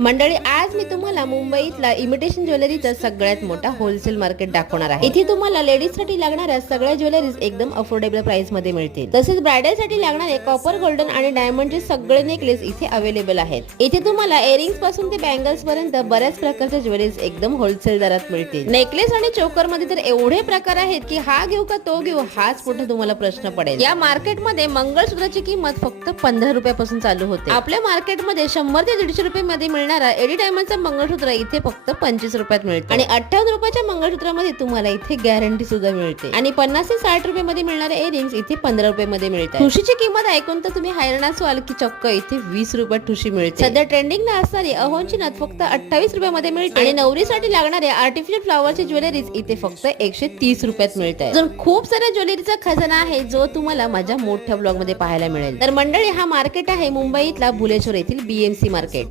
मंडळी, आज मी तुम्हाला मुंबईतला इमिटेशन ज्वेलरीचा सगळ्यात मोठा होलसेल मार्केट दाखवणार आहे। इथे तुम्हाला लेडीज साठी लागणाऱ्या सगळ्या ज्वेलरीज एकदम अफोर्डेबल प्राइस मध्ये मिळतील। तसेच ब्रायडल साठी लागणारे कॉपर, गोल्डन आणि डायमंडचे सगळे नेकलेस इथे अवेलेबल आहेत। इथे तुम्हाला इयरिंग्स पासून ते बँगल्स पर्यंत बऱ्याच प्रकारच्या ज्वेलरीज एकदम होलसेल दरात मिळतील। नेकलेस आणि चोकर मध्ये तर एवढे प्रकार आहेत की हा घेऊ का तो घेऊ हाच मोठा तुम्हाला प्रश्न पडेल। या मार्केट मध्ये मंगळसूत्राची किंमत फक्त 15 रुपयापासून चालू होते। आपल्या मार्केट मध्ये 100 ते 150 रुपये मध्ये मिळणारा एडी डायमंडचा मंगळसूत्र इथे फक्त 25 रुपयात मिळतो आणि 58 रुपयाच्या मंगळसूत्रामध्ये तुम्हाला इथे गॅरंटी सुद्धा मिळते आणि 50 ते 60 रुपये मध्ये मिळणारे इयरिंग्स इथे 15 रुपये मध्ये मिळतात। ठुशीची किंमत ऐकून तर तुम्ही हैराणच व्हाल की चक्क इथे 20 रुपयात ठुशी मिळते। सध्या ट्रेंडिंगला असणारी अहोंची नथ फक्त 28 रुपयामध्ये मिळते आणि नवरीसाठी लागणारे आर्टिफिशियल फ्लॉवरची ज्वेलरीज इथे फक्त 130 रुपयात मिळतात। अजून खूप साऱ्या ज्वेलरीचा खजाना आहे जो तुम्हाला माझ्या मोठ्या ब्लॉग मध्ये पाहायला मिळेल। तर मंडळी, हा मार्केट आहे मुंबईतला भुलेश्वर येथील BMC मार्केट।